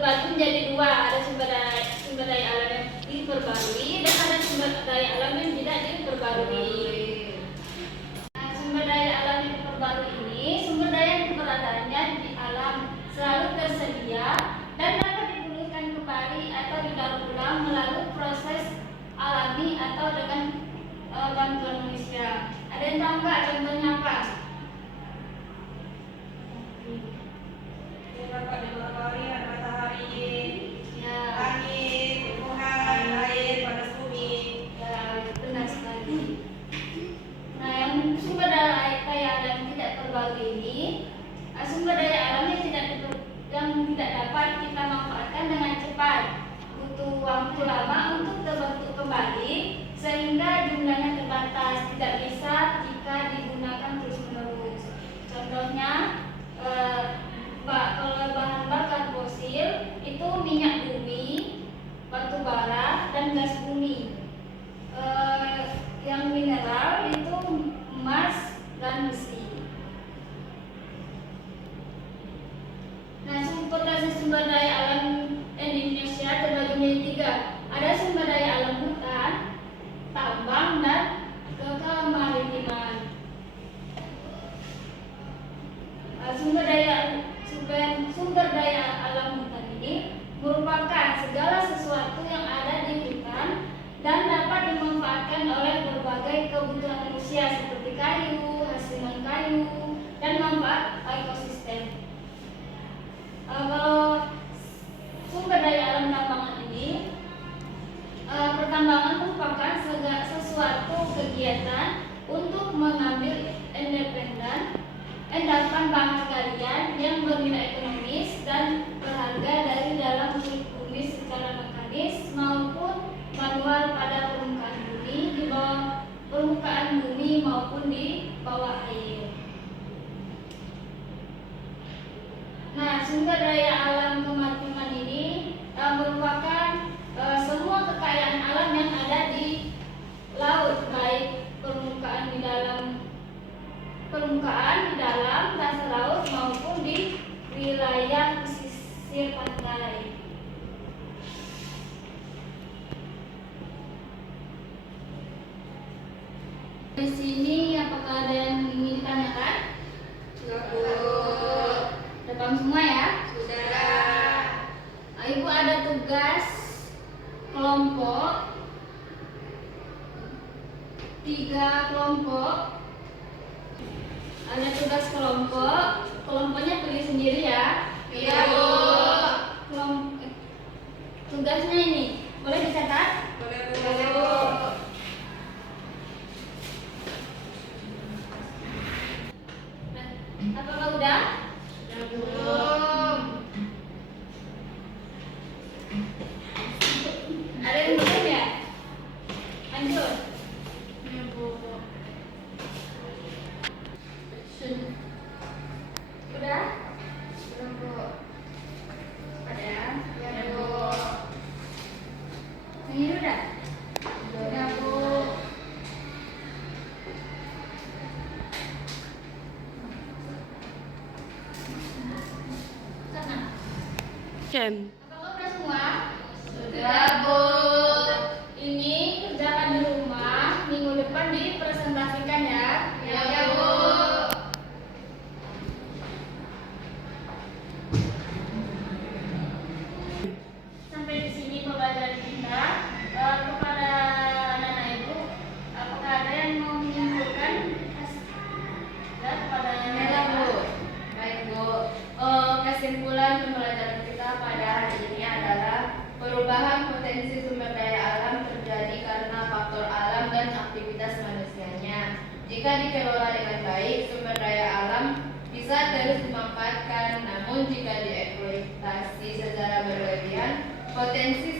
terbagi menjadi dua, ada sumber daya alam yang diperbarui dan ada sumber daya alam yang tidak diperbarui. Nah, sumber daya alam yang diperbarui ini sumber daya yang keberadaannya di alam selalu tersedia dan dapat dipulihkan kembali atau didaur ulang melalui proses alami atau dengan bantuan manusia. Ada yang tahu nggak contohnya apa? Dapat diperbarui matahari, Ya, angin, tumbuhan, air, panas bumi. ya, benar sekali. Nah, yang sumber daya alam yang tidak terbaru ini, sumber daya alam yang tidak dapat kita manfaatkan dengan cepat, butuh waktu lama untuk terbentuk kembali, sehingga jumlahnya terbatas, tidak bisa jika digunakan terus-menerus. Contohnya, kalau bahan bakar fosil itu minyak bumi, batu bara, dan gas bumi. Yang mineral itu emas dan besi. Nah, potensi sumber daya alam di Indonesia terbagi menjadi tiga. Ada sumber daya alam hutan, tambang, dan kemaritiman. Sumber daya alam hutan ini merupakan segala sesuatu yang ada di hutan dan dapat dimanfaatkan oleh berbagai kebutuhan manusia seperti kayu, hasilan kayu, dan manfaat ekosistem. Kalau sumber daya alam tambangan ini, pertambangan merupakan sesuatu kegiatan untuk mengambil endapan bahan galian yang bernilai ekonomis dan berharga dari dalam kulit bumi secara mekanis maupun manual pada permukaan bumi, di bawah permukaan bumi maupun di bawah air. Nah, sumber daya alam kemaritiman ini merupakan semua kekayaan alam yang ada di laut, baik permukaan, di dalam dasar laut maupun di wilayah pesisir pantai. Di sini apakah ada yang ingin ditanyakan? Sudah paham semua ya? Sudah. Ibu ada tugas kelompok, 3 kelompok. Ada tugas kelompoknya tulis sendiri ya. Iya, Bu. Tugasnya ini boleh dicatat? Boleh, Bu. Apakah udah? Belum. Ada yang belum ya? Lanjut. Iya, Bu. Udah? Belum, Bu. Ada? Iya, Bu. Ini udah? Udah, Bu. Sana. Ken. Apakah udah semua? Sudah, Bu. Ini kerjakan di rumah, minggu depan dipresentasikan ya. Iya, Bu. Sampai di sini pembelajaran kita. Kepada anak-anak ibu, apakah ada yang mau menyimpulkan? Ya, kepada Iya, Bu. Baik, Bu. Kesimpulan pembelajaran kita pada hari ini adalah perubahan potensi sumber daya alam terjadi karena faktor alam dan aktivitas manusianya. Jika dikelola dengan baik, sumber daya alam bisa terus dimanfaatkan. Namun jika dieksploitasi secara berlebihan, potensi